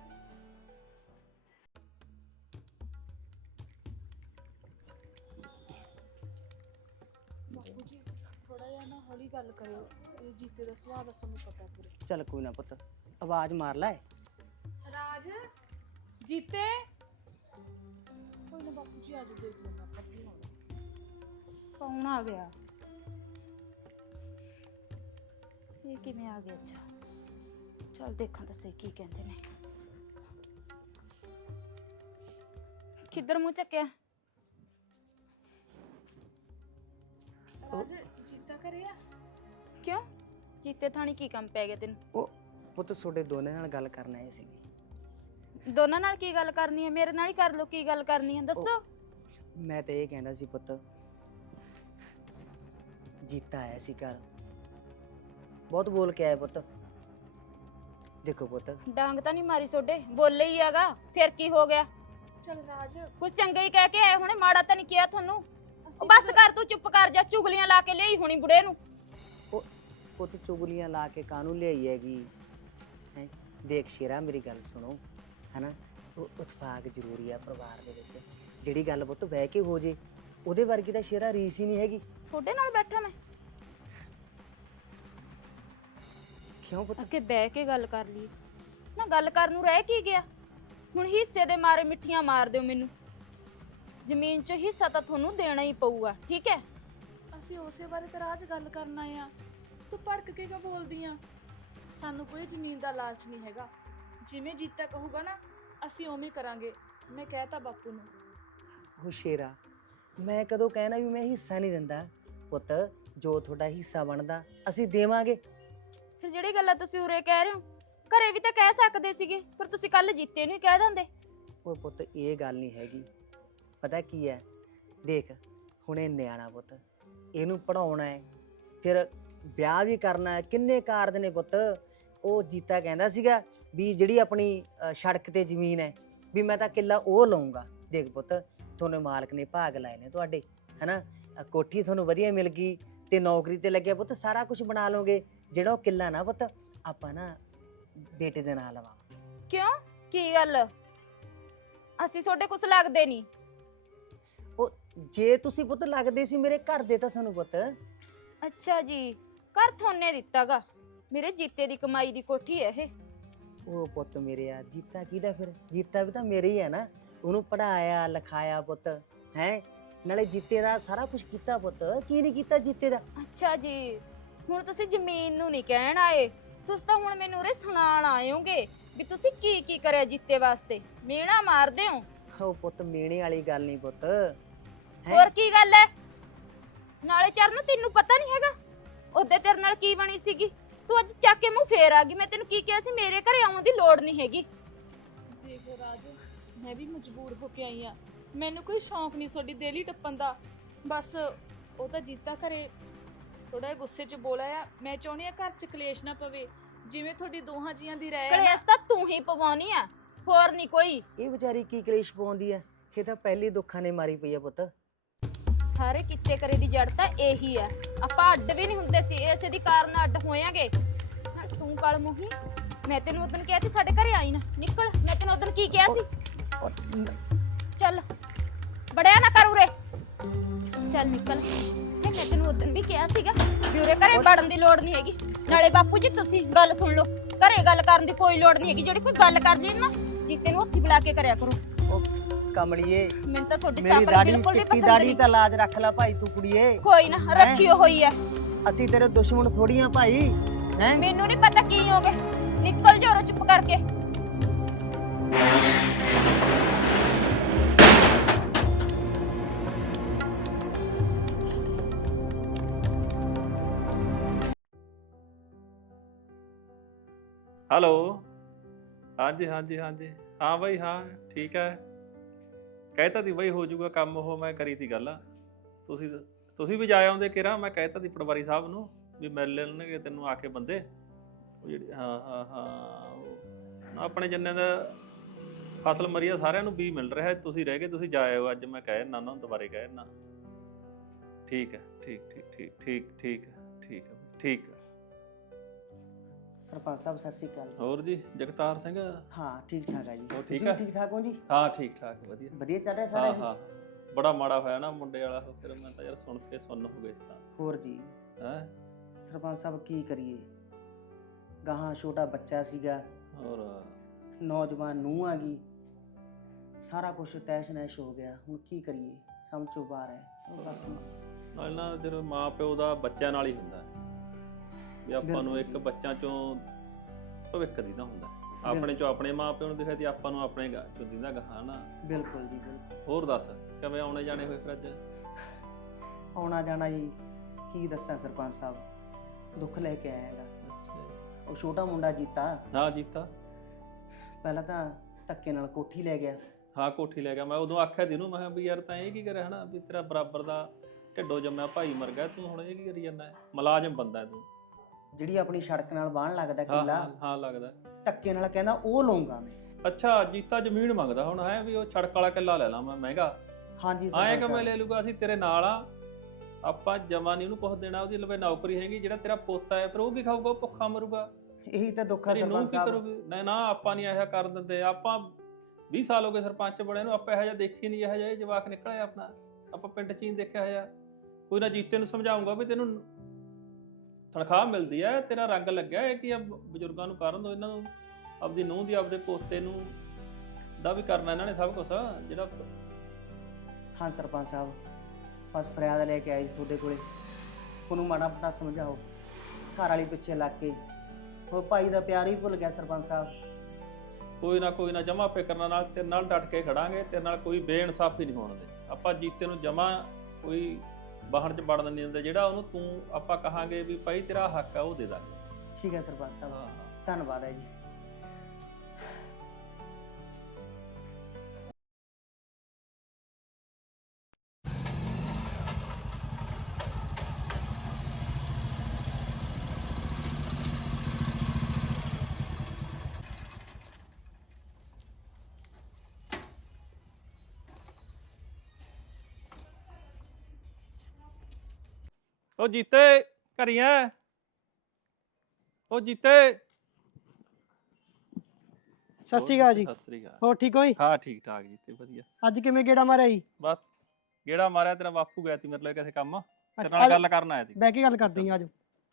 [SPEAKER 1] ਬਾਪੂ ਜੀ ਥੋੜਾ ਜਿਹਾ ਨਾ ਹੌਲੀ ਗੱਲ ਕਰਿਓ, ਇਹ ਜੀਤੇ ਦਾ ਸੁਭਾਅ ਦਾ ਤੁਹਾਨੂੰ ਪਤਾ ਪੂਰੇ।
[SPEAKER 6] ਚੱਲ ਕੋਈ ਨਾ ਪੁੱਤ, ਆਵਾਜ਼ ਮਾਰ ਲੈ।
[SPEAKER 1] ਰਾਜ ਜੀਤੇ ਕੋਈ ਨਾ ਬਾਪੂ ਜੀ ਆਜੋ, ਦੇਖ ਲੈਣਾ ਆਪਾਂ ਕੀ ਹੋਣਾ।
[SPEAKER 5] ਕੌਣ ਆ ਗਿਆ? ਇਹ ਕਿਵੇਂ ਆ ਗਿਆ? ਅੱਛਾ ਚੱਲ ਦੇਖਾਂ ਤਾਂ ਸਹੀ ਕੀ ਕਹਿੰਦੇ ਨੇ। ਕਿੱਧਰ ਮੂੰਹ ਚੱਕਿਆ?
[SPEAKER 1] ਰਾਜ ਜੀਤਾ ਘਰੇ ਆ?
[SPEAKER 5] ਕਿਉਂ ਜੀਤੇ ਥਾਣੀ ਕੀ ਕੰਮ ਪੈ ਗਿਆ ਤੈਨੂੰ?
[SPEAKER 6] ਉਹ ਪੁੱਤ ਤੁਹਾਡੇ ਦੋਨੇ ਨਾਲ ਗੱਲ ਕਰਨ ਆਏ ਸੀਗੀ।
[SPEAKER 5] ਦੋਨਾਂ ਨਾਲ ਕੀ ਗੱਲ ਕਰਨੀ ਹੈ? ਮੇਰੇ ਨਾਲ ਹੀ ਕਰ ਲੋ, ਕੀ ਗੱਲ ਕਰਨੀ ਹੈ ਦੱਸੋ।
[SPEAKER 6] ਮੈਂ ਤਾਂ ਇਹ ਕਹਿੰਦਾ ਸੀ ਪੁੱਤ, ਜੀਤਾ ਆਇਆ ਸੀ ਘਰ, ਬਹੁਤ ਬੋਲ ਕੇ ਆਇਆ ਪੁੱਤ। ਦੇਖੋ ਪੁੱਤ,
[SPEAKER 5] ਡਾਂਗ ਤਾਂ ਨਹੀਂ ਮਾਰੀ ਸੋਡੇ, ਬੋਲੇ ਹੀ ਹੈਗਾ, ਫਿਰ ਕੀ ਹੋ ਗਿਆ?
[SPEAKER 1] ਚਲ ਰਾਜ
[SPEAKER 5] ਕੁਝ ਚੰਗਾ ਹੀ ਕਹਿ ਕੇ ਆਏ ਹੋਣੇ, ਮਾੜਾ ਤਾਂ ਨਹੀਂ ਕਿਹਾ ਤੁਹਾਨੂੰ। ਉਹ
[SPEAKER 1] ਅਸੀਂ
[SPEAKER 5] ਬਸ ਕਰ, ਤੂੰ ਚੁੱਪ ਕਰ ਜਾ, ਚੁਗਲੀਆਂ ਲਾ ਕੇ ਲਈ ਹੋਣੀ ਬੁੜੇ ਨੂੰ।
[SPEAKER 6] ਪੁੱਤ ਚੁਗਲੀਆਂ ਲਾ ਕੇ ਕਾਹਨੂੰ ਲਿਆਈ ਹੈਗੀ ਹੈ? ਦੇਖ ਸ਼ੇਰਾ ਮੇਰੀ ਗੱਲ ਸੁਣੋ, ਹਨਾ, ਉਹ ਉਤਫਾਕ ਜ਼ਰੂਰੀ ਆ ਪਰਿਵਾਰ ਦੇ ਵਿੱਚ। ਜਿਹੜੀ ਗੱਲ ਪੁੱਤ ਬਹਿ ਕੇ ਹੋ ਜੇ, ਉਹਦੇ ਵਰਗੀ ਤਾਂ ਸ਼ੇਰਾ ਰੀਸ ਹੀ ਨਹੀਂ ਹੈਗੀ।
[SPEAKER 5] ਤੁਹਾਡੇ ਨਾਲ ਬੈਠਾ ਮੈਂ,
[SPEAKER 6] ਕਿਉਂ ਪੁੱਤ?
[SPEAKER 5] ਅੱਗੇ ਬਹਿ ਕੇ ਗੱਲ ਕਰ ਲਈ ਨਾ, ਗੱਲ ਕਰਨ ਨੂੰ ਰਹਿ ਕੀ ਗਿਆ? ਹੁਣ ਹਿੱਸੇ ਦੇ ਮਾਰੇ ਮਿੱਠੀਆਂ ਮਾਰ ਦਿਓ ਮੈਨੂੰ। ਜ਼ਮੀਨ 'ਚ ਹਿੱਸਾ ਤਾਂ ਤੁਹਾਨੂੰ ਦੇਣਾ ਹੀ ਪਊਗਾ, ਠੀਕ ਹੈ?
[SPEAKER 1] ਅਸੀਂ ਉਸੇ ਬਾਰੇ ਤਾਂ ਰਾਜ ਗੱਲ ਕਰਨ ਆਏ ਆ, ਤੂੰ ਭੜਕ ਕੇ ਕਿਉਂ ਬੋਲਦੀ ਆ? ਸਾਨੂੰ ਕੋਈ ਜ਼ਮੀਨ ਦਾ ਲਾਲਚ ਨਹੀਂ ਹੈਗਾ, ਜਿਵੇਂ ਜੀਤਾ ਕਹੂਗਾ ਨਾ ਅਸੀਂ ਉਵੇਂ ਕਰਾਂਗੇ। ਮੈਂ ਕਹਿਤਾ ਬਾਪੂ ਨੂੰ।
[SPEAKER 6] ਉਹ ਸ਼ੇਰਾ, ਮੈਂ ਕਦੋਂ ਕਹਿਣਾ ਵੀ ਮੈਂ ਹਿੱਸਾ ਨਹੀਂ ਦਿੰਦਾ ਪੁੱਤ? ਜੋ ਤੁਹਾਡਾ ਹਿੱਸਾ ਬਣਦਾ ਅਸੀਂ ਦੇਵਾਂਗੇ।
[SPEAKER 5] ਫਿਰ ਜਿਹੜੀ ਗੱਲਾਂ ਤੁਸੀਂ ਉਰੇ ਕਹਿ ਰਹੇ ਹੋ, ਘਰੇ ਵੀ ਤਾਂ ਕਹਿ ਸਕਦੇ ਸੀਗੇ, ਪਰ ਤੁਸੀਂ ਕੱਲ ਜੀਤੇ ਨੂੰ ਹੀ ਕਹਿ ਦਿੰਦੇ।
[SPEAKER 6] ਉਹ ਪੁੱਤ ਇਹ ਗੱਲ ਨਹੀਂ ਹੈਗੀ, ਪਤਾ ਕੀ ਹੈ, ਦੇਖ ਹੁਣ ਇਹ ਨਿਆਣਾ ਪੁੱਤ, ਇਹਨੂੰ ਪੜਾਉਣਾ ਹੈ, ਫਿਰ ਵਿਆਹ ਵੀ ਕਰਨਾ ਹੈ, ਕਿੰਨੇ ਕਾਰਜ ਨੇ ਪੁੱਤ। ਉਹ ਜੀਤਾ ਕਹਿੰਦਾ ਸੀਗਾ ਵੀ ਜਿਹੜੀ ਆਪਣੀ ਅ, ਸੜਕ ਤੇ ਜ਼ਮੀਨ ਹੈ ਵੀ ਮੈਂ ਤਾਂ ਕਿੱਲਾ ਉਹ ਲਊਂਗਾ। ਦੇਖ ਪੁੱਤ, ਤੁਹਾਨੂੰ ਮਾਲਕ ਨੇ ਭਾਗ ਲਾਏ ਨੇ ਤੁਹਾਡੇ, ਹਨਾ, ਅ, ਕੋਠੀ ਤੁਹਾਨੂੰ ਵਧੀਆ ਮਿਲ ਗਈ ਤੇ ਨੌਕਰੀ ਤੇ ਲੱਗਿਆ ਪੁੱਤ, ਸਾਰਾ ਕੁਝ ਬਣਾ ਲਓਗੇ। ਜਿਹੜਾ ਉਹ ਕਿੱਲਾ ਨਾ ਪੁੱਤ ਆਪਾਂ ਨਾ ਬੇਟੇ ਦੇ ਨਾਲ ਲਵਾਂਗੇ।
[SPEAKER 5] ਕਿਉਂ, ਕੀ ਗੱਲ? ਅਸੀਂ ਤੁਹਾਡੇ ਕੁਛ ਲੱਗਦੇ ਨਹੀਂ?
[SPEAKER 6] ਉਹ ਜੇ ਤੁਸੀਂ ਪੁੱਤ ਲੱਗਦੇ ਸੀ ਮੇਰੇ ਘਰ ਦੇ ਤਾਂ ਸਾਨੂੰ ਪੁੱਤ।
[SPEAKER 5] ਅੱਛਾ ਜੀ, ਘਰ ਥੋਨੇ ਦਿੱਤਾਗਾ, ਮੇਰੇ ਜੀਤੇ ਦੀ ਕਮਾਈ ਦੀ ਕੋਠੀ ਹੈ ਇਹ।
[SPEAKER 6] ਉਹ ਪੁੱਤ ਮੇਰੇ ਆ, ਜੀਤਾ ਕਿਹਦਾ ਫਿਰ? ਜੀਤਾ ਵੀ ਤਾਂ ਮੇਰੇ ਹੀ ਹੈ ਨਾ, ਉਹਨੂੰ ਪੜਾਇਆ ਲਿਖਾਇਆ ਪੁੱਤ, ਹੈ ਨਾਲੇ ਜੀਤੇ ਦਾ ਸਾਰਾ ਕੁਝ ਕੀਤਾ ਪੁੱਤ। ਕੀ ਨਹੀਂ ਕੀਤਾ ਜੀਤੇ ਦਾ?
[SPEAKER 5] ਅੱਛਾ ਜੀ, ਹੁਣ ਤੁਸੀਂ ਜ਼ਮੀਨ ਨੂੰ ਨਹੀਂ ਕਹਿਣ ਆਏ, ਤੁਸੀਂ ਤਾਂ ਹੁਣ ਮੈਨੂੰ ਉਰੇ ਸੁਣਾਉਣ ਆਏ ਹੋਗੇ ਵੀ ਤੁਸੀਂ ਕੀ ਕੀ ਕਰਿਆ ਜੀਤੇ ਵਾਸਤੇ। ਮਿਹਣਾ ਮਾਰਦੇ ਹੋ।
[SPEAKER 6] ਉਹ ਪੁੱਤ ਮੇਣੇ ਵਾਲੀ ਗੱਲ ਨਹੀਂ ਪੁੱਤ।
[SPEAKER 5] ਹੋਰ ਕੀ ਗੱਲ ਹੈ? ਨਾਲੇ ਚਰਨ ਤੈਨੂੰ ਪਤਾ ਨਹੀਂ ਹੈਗਾ ਉਹਦੇ ਤੇਰੇ ਨਾਲ ਕੀ ਬਣੀ ਸੀਗੀ? ਤੂੰ ਅੱਜ ਚੱਕ ਕੇ ਮੂੰਹ ਫੇਰ ਆ ਗਈ। ਮੈਂ ਤੈਨੂੰ ਕੀ ਕਿਹਾ ਸੀ, ਮੇਰੇ ਘਰੇ ਆਉਣ ਦੀ ਲੋੜ ਨਹੀਂ ਹੈਗੀ।
[SPEAKER 1] ਦੇਖ ਰਾਜ, ਮੈਂ ਵੀ ਮਜਬੂਰ ਹੋ ਕੇ ਆਈ ਆ, ਮੈਨੂੰ ਕੋਈ ਸ਼ੌਂਕ ਨਹੀਂ ਤੁਹਾਡੀ ਦੇਲੀ ਟੱਪਣ ਦਾ। ਬਸ ਉਹ ਤਾਂ ਜੀਤਾ ਘਰੇ ਥੋੜਾ ਜਿਹਾ ਗੁੱਸੇ 'ਚ ਬੋਲਿਆ ਆ। ਮੈਂ ਚਾਹੁੰਦੀ ਆ ਘਰ 'ਚ ਕਲੇਸ਼ ਨਾ ਪਵੇ, ਜਿਵੇਂ ਤੁਹਾਡੀ ਦੋਹਾਂ ਜੀਆਂ ਦੀ ਰਾਏ ਆ ਨਾ।
[SPEAKER 5] ਕਲੇਸ਼ ਤਾਂ ਤੂੰ ਹੀ ਪਵਾਉਣੀ ਆ, ਹੋਰ ਨਹੀਂ ਕੋਈ।
[SPEAKER 6] ਇਹ ਵਿਚਾਰੀ ਕੀ ਕਲੇਸ਼ ਪਾਉਂਦੀ ਆ? ਇਹ ਤਾਂ ਪਹਿਲੀ ਦੁੱਖਾਂ ਨੇ ਮਾਰੀ ਪਈ ਆ ਪੁੱਤ।
[SPEAKER 5] ਸਾਰੇ ਕਿੱਤੇ ਕਰੇ ਦੀ ਜੜ ਤਾਂ ਇਹੀ ਆ। ਆਪਾਂ ਅੱਡ ਵੀ ਨਹੀਂ ਹੁੰਦੇ ਸੀ, ਇਸੇ ਦੀ ਕਾਰਨ ਅੱਡ ਹੋਇਆਂਗੇ। ਨਾਲ ਤੂੰ ਕਾਲ ਮੂੰਹੀ, ਮੈਂ ਤੈਨੂੰ ਉਦੋਂ ਕਿਹਾ ਸੀ ਸਾਡੇ ਘਰੇ ਆਈ ਨਾ, ਨਿਕਲ। ਮੈਂ ਤੈਨੂੰ ਉਦੋਂ ਕੀ ਕਿਹਾ ਸੀ? ਚੱਲ ਬੜਿਆ ਨਾ ਕਰ ਉਰੇ, ਚੱਲ ਨਿਕਲ। ਤੇ ਮੈਂ ਤੈਨੂੰ ਉਦੋਂ ਵੀ ਕਿਹਾ ਸੀਗਾ ਵੀ ਉਰੇ ਘਰੇ ਵੜਨ ਦੀ ਲੋੜ ਨਹੀਂ ਹੈਗੀ। ਨਾਲੇ ਬਾਪੂ ਜੀ ਤੁਸੀਂ ਗੱਲ ਸੁਣ ਲਓ, ਘਰੇ ਗੱਲ ਕਰਨ ਦੀ ਕੋਈ ਲੋੜ ਨਹੀਂ ਹੈਗੀ। ਜਿਹੜੀ ਕੋਈ ਗੱਲ ਕਰਨੀ ਨਾ, ਜੀਤੇ ਨੂੰ ਹੱਥੀ ਬੁਲਾ ਕੇ ਕਰਿਆ ਕਰੋ।
[SPEAKER 6] ਉਹ ਕਮਲੀਏ,
[SPEAKER 5] ਮੈਨੂੰ ਤਾਂ ਤੁਹਾਡੀ
[SPEAKER 6] ਮੇਰੀ
[SPEAKER 5] ਸਾਕਰ
[SPEAKER 6] ਦਾੜੀ
[SPEAKER 5] ਬਿਲਕੁਲ ਵੀ
[SPEAKER 6] ਚਿੱਟੀ
[SPEAKER 5] ਪਸੰਦ
[SPEAKER 6] ਦਾੜੀ
[SPEAKER 5] ਨਹੀਂ।
[SPEAKER 6] ਤਾਂ ਲਾਜ ਰੱਖ ਲੈ ਭਾਈ ਤੂੰ ਕੁੜੀਏ।
[SPEAKER 5] ਕੋਈ ਨਾ ਰੱਖਿਓ ਹੋਈ ਐ,
[SPEAKER 6] ਅਸੀਂ ਤੇਰੇ ਦੁਸ਼ਮਣ ਥੋੜੀ ਆ ਭਾਈ ਹੈ।
[SPEAKER 5] ਮੈਨੂੰ ਨਹੀਂ ਪਤਾ ਕੀ ਹੋਗੇ, ਨਿਕਲ ਜਾਓ ਚੁੱਪ ਕਰਕੇ।
[SPEAKER 7] ਹੈਲੋ, ਹਾਂਜੀ ਹਾਂਜੀ ਹਾਂਜੀ, ਹਾਂ ਬਾਈ ਹਾਂ ਠੀਕ ਹੈ। ਕਹਿਤਾ ਦੀ ਬਾਈ ਹੋ ਜਾਊਗਾ ਕੰਮ, ਉਹ ਮੈਂ ਕਰੀ ਤੀ ਗੱਲ। ਤੁਸੀਂ ਤੁਸੀਂ ਵੀ ਜਾ ਆਉਂਦੇ ਕਿਰਾ, ਮੈਂ ਕਹਿਤਾ ਦੀ ਪਟਵਾਰੀ ਸਾਹਿਬ ਨੂੰ ਵੀ ਮਿਲ ਲੈਣਗੇ ਤੈਨੂੰ ਆ ਕੇ ਬੰਦੇ। ਉਹ ਜਿਹੜੀ ਹਾਂ ਹਾਂ ਹਾਂ ਉਹ ਆਪਣੇ ਜਿੰਨੇ ਦਾ ਫਸਲ ਮਰੀ ਆ ਸਾਰਿਆਂ ਨੂੰ ਵੀ ਮਿਲ ਰਿਹਾ, ਤੁਸੀਂ ਰਹਿ ਗਏ, ਤੁਸੀਂ ਜਾ ਆਇਓ ਅੱਜ। ਮੈਂ ਕਹਿ ਦਿੰਦਾ ਉਹਨਾਂ ਨੂੰ ਦੁਬਾਰੇ ਕਹਿ ਦਿੰਦਾ। ਠੀਕ ਹੈ, ਠੀਕ ਠੀਕ ਠੀਕ ਠੀਕ ਠੀਕ ਹੈ, ਠੀਕ ਹੈ ਠੀਕ ਹੈ।
[SPEAKER 6] ਸਰਪੰਚ ਸਾਹਿਬ ਸਤਿ ਸ਼੍ਰੀ ਅਕਾਲ।
[SPEAKER 7] ਹੋਰ ਜੀ ਜਗਤਾਰ ਸਿੰਘ?
[SPEAKER 6] ਹਾਂ ਠੀਕ ਠਾਕ ਹੈ ਜੀ।
[SPEAKER 7] ਹੋਰ ਠੀਕ
[SPEAKER 6] ਤੁਸੀਂ
[SPEAKER 7] ਹੈ?
[SPEAKER 6] ਠੀਕ ਠਾਕ ਹੋ ਜੀ?
[SPEAKER 7] ਹਾਂ ਠੀਕ ਠਾਕ ਵਧੀਆ
[SPEAKER 6] ਵਧੀਆ ਚੱਲ ਰਿਹਾ
[SPEAKER 7] ਹਾਂ
[SPEAKER 6] ਸਾਰਾ ਜੀ?
[SPEAKER 7] ਹਾਂ ਬੜਾ ਮਾੜਾ ਹੋਇਆ ਨਾ ਮੁੰਡੇ ਵਾਲਾ, ਫਿਰ ਮੈਂ ਤਾਂ ਯਾਰ ਸੁਣ ਕੇ ਸੁੰਨ ਹੋ ਗਏ ਇਸ ਤਾਂ।
[SPEAKER 6] ਹੋਰ ਜੀ
[SPEAKER 7] ਹੈ
[SPEAKER 6] ਸਰਪੰਚ ਸਾਹਿਬ ਕੀ ਕਰੀਏ, ਗਾਹਾਂ ਛੋਟਾ ਬੱਚਾ ਸੀਗਾ,
[SPEAKER 7] ਹੋਰ
[SPEAKER 6] ਨੌਜਵਾਨ ਨੂੰਹ ਆ ਗਈ, ਸਾਰਾ ਕੁਝ ਤੈਸ਼ ਨੈਸ਼ ਹੋ ਗਿਆ। ਹੁਣ ਕੀ ਕਰੀਏ, ਸਮਝ ਤੋਂ ਬਾਹਰ ਹੈ। ਉਹ ਬਾਕੀ
[SPEAKER 7] ਨਾਲ ਨਾ ਜਦੋਂ ਮਾਂ ਪਿਓ ਦਾ ਬੱਚਿਆਂ ਨਾਲ ਹੀ ਹੁੰਦਾ ਵੀ ਆਪਾਂ ਨੂੰ ਇੱਕ ਬੱਚਾ ਚੋਂ ਭਵਿੱਖ ਦੀਦਾ ਹੁੰਦਾ, ਆਪਣੇ ਚੋਂ ਆਪਣੇ ਮਾਂ ਪਿਓ ਨੂੰ ਦਿਖਿਆ ਤੇ ਆਪਾਂ ਨੂੰ ਆਪਣੇ ਗਾ ਚੋਂ ਦੀਦਾ ਗਾਹਾਂ ਨਾ।
[SPEAKER 6] ਬਿਲਕੁਲ ਜੀ ਬਿਲਕੁਲ।
[SPEAKER 7] ਹੋਰ ਦੱਸ ਕਿਵੇਂ ਆਉਣੇ ਜਾਣੇ ਹੋਏ ਫਿਰ ਅੱਜ?
[SPEAKER 6] ਆਉਣਾ ਜਾਣਾ ਜੀ ਕੀ ਦੱਸਾਂ ਸਰਪੰਚ ਸਾਹਿਬ, ਦੁੱਖ ਲੈ ਕੇ ਆਇਆ ਹੈਗਾ। ਉਹ ਛੋਟਾ ਮੁੰਡਾ ਜੀਤਾ
[SPEAKER 7] ਹਾਂ ਜੀਤਾ
[SPEAKER 6] ਪਹਿਲਾਂ ਤਾਂ ਧੱਕੇ ਨਾਲ ਕੋਠੀ ਲੈ ਗਿਆ।
[SPEAKER 7] ਹਾਂ ਕੋਠੀ ਲੈ ਗਿਆ। ਮੈਂ ਉਦੋਂ ਆਖਿਆ ਦੀਨੂੰ, ਮੈਂ ਕਿਹਾ ਵੀ ਯਾਰ ਤਾਂ ਇਹ ਕੀ ਕਰਿਆ ਹਨਾ, ਵੀ ਤੇਰਾ ਬਰਾਬਰ ਦਾ ਢਿੱਡੋ ਜੰਮਿਆ ਭਾਈ ਮਰ ਗਿਆ, ਤੂੰ ਹੁਣ ਇਹ ਕੀ ਕਰੀ ਜਾਂਦਾ? ਮੁਲਾਜ਼ਮ ਬੰਦਾ ਤੂੰ।
[SPEAKER 6] ਜਿਹੜੀ ਆਪਣੀ ਸੜਕ ਨਾਲ ਬਾਹਣ ਲੱਗਦਾ
[SPEAKER 7] ਹਾਂ
[SPEAKER 6] ਕਿੱਲਾ,
[SPEAKER 7] ਹਾਂ ਹਾਂ ਲੱਗਦਾ
[SPEAKER 6] ਧੱਕੇ ਨਾਲ ਕਹਿੰਦਾ ਉਹ ਲਊਂਗਾ ਮੈਂ।
[SPEAKER 7] ਅੱਛਾ ਜੀਤਾ ਜ਼ਮੀਨ ਮੰਗਦਾ ਹੁਣ ਹੈ ਵੀ ਉਹ ਸੜਕ ਵਾਲਾ ਕਿੱਲਾ ਲੈ ਲਾਂ ਮੈਂ ਮਹਿੰਗਾ?
[SPEAKER 6] ਹਾਂਜੀ
[SPEAKER 7] ਆਏ
[SPEAKER 6] ਸਰਪੰਚ
[SPEAKER 7] ਕਿ ਮੈਂ
[SPEAKER 6] ਸਾਹਿਬ।
[SPEAKER 7] ਲੈ ਲੂਗਾ, ਅਸੀਂ ਤੇਰੇ ਨਾਲ ਆ, ਆਪਾਂ ਜਮਾ ਨਹੀਂ ਉਹਨੂੰ ਕੁਛ ਦੇਣਾ। ਉਹਦੀ ਲਵੇ ਨੌਕਰੀ ਹੈਗੀ, ਜਿਹੜਾ ਤੇਰਾ ਪੋਤਾ ਹੈ ਫਿਰ ਉਹ ਕੀ ਖਾਊਗਾ? ਉਹ ਭੁੱਖਾ ਮਰੂਗਾ।
[SPEAKER 6] ਇਹੀ ਤਾਂ ਦੁੱਖ ਹੈ
[SPEAKER 7] ਤੇਰੀ ਨੂੰਹ
[SPEAKER 6] ਸਰਪੰਚ
[SPEAKER 7] ਕੀ
[SPEAKER 6] ਸਾਹਿਬ।
[SPEAKER 7] ਕਰੂਗੀ? ਨਾ ਨਾ ਆਪਾਂ ਨਹੀਂ ਇਹੋ ਕਰ ਦਿੰਦੇ। ਆਪਾਂ ਵੀਹ ਸਾਲ ਹੋ ਗਏ ਸਰਪੰਚ ਬਣੇ ਨੂੰ, ਆਪਾਂ ਇਹੋ ਜਿਹਾ ਦੇਖੀ ਨਹੀਂ, ਇਹੋ ਜਿਹਾ ਇਹ ਜਵਾਕ ਨਿਕਲਿਆ ਆਪਣਾ। ਆਪਾਂ ਪਿੰਡ ਚ ਹੀ ਨੀ ਦੇਖਿਆ ਹੋਇਆ। ਕੋਈ ਨਾ ਜੀਤੇ ਨੂੰ ਸਮਝਾਉਂਗਾ ਵੀ ਤੈਨੂੰ ਤਨਖਾਹ ਮਿਲਦੀ ਹੈ, ਤੇਰਾ ਰੰਗ ਲੱਗਿਆ ਹੈ ਕਿ ਬਜ਼ੁਰਗਾਂ ਨੂੰ ਕਰਨ ਦੋ, ਇਹਨਾਂ ਨੂੰ ਆਪਦੀ ਨੂੰਹ ਦੀ ਆਪਦੇ ਪੋਤੇ ਨੂੰ ਦਾ ਵੀ ਕਰਨਾ ਇਹਨਾਂ ਨੇ ਸਭ ਕੁਝ ਜਿਹੜਾ।
[SPEAKER 6] ਹਾਂ ਸਰਪੰਚ ਸਾਹਿਬ ਬਸ ਫਰਿਆਦ ਲੈ ਕੇ ਆਈ ਸੀ ਤੁਹਾਡੇ ਕੋਲੇ, ਉਹਨੂੰ ਮਾੜਾ ਮੋਟਾ ਸਮਝਾਓ। ਘਰ ਵਾਲੀ ਪਿੱਛੇ ਲੱਗ ਕੇ ਉਹ ਭਾਈ ਦਾ ਪਿਆਰ ਹੀ ਭੁੱਲ ਗਿਆ ਸਰਪੰਚ ਸਾਹਿਬ।
[SPEAKER 7] ਕੋਈ ਨਾ ਕੋਈ ਨਾ ਜਮਾ ਫਿਕਰ ਨਾਲ ਤੇਰੇ ਨਾਲ ਡਟ ਕੇ ਖੜਾਂਗੇ, ਤੇਰੇ ਨਾਲ ਕੋਈ ਬੇਇਨਸਾਫੀ ਨਹੀਂ ਹੋਣ ਦੇ। ਆਪਾਂ ਜੀਤੇ ਨੂੰ ਜਮਾ ਕੋਈ ਬਾਹਰ ਚ ਵੜਨ ਨਹੀਂ ਦਿੰਦੇ। ਜਿਹੜਾ ਉਹਨੂੰ ਤੂੰ ਆਪਾਂ ਕਹਾਂਗੇ ਵੀ ਭਾਈ ਤੇਰਾ ਹੱਕ ਆ ਉਹ ਦੇ ਦਾਂਗੇ।
[SPEAKER 6] ਠੀਕ ਹੈ ਸਰਪੰਚ ਸਾਹਿਬ,
[SPEAKER 7] ਹਾਂ
[SPEAKER 6] ਧੰਨਵਾਦ ਹੈ ਜੀ।
[SPEAKER 7] ਉਹ ਜੀਤੇ ਘਰੀ ਐ? ਉਹ ਜੀਤੇ
[SPEAKER 8] ਸਤਿ ਸ਼੍ਰੀ ਅਕਾਲ ਜੀ।
[SPEAKER 7] ਸਤਿ ਸ੍ਰੀ ਅਕਾਲ।
[SPEAKER 8] ਹੋਰ ਠੀਕ ਹੋ ਜੀ?
[SPEAKER 7] ਹਾਂ ਠੀਕ ਠਾਕ ਜੀਤੇ ਵਧੀਆ।
[SPEAKER 8] ਅੱਜ ਕਿਵੇਂ ਗੇੜਾ ਮਾਰਿਆ ਜੀ?
[SPEAKER 7] ਬਸ ਗੇੜਾ ਮਾਰਿਆ, ਤੇਰਾ ਬਾਪੂ ਗਿਆ ਸੀ ਮਤਲਬ ਕਿਸੇ ਕੰਮ, ਤੇਰੇ
[SPEAKER 8] ਅੱਛਾ,
[SPEAKER 7] ਨਾਲ ਗੱਲ ਕਰਨ ਆਇਆ ਸੀ।
[SPEAKER 8] ਬਹਿ ਕੇ ਗੱਲ ਕਰਦੇ ਹਾਂ, ਆਜੋ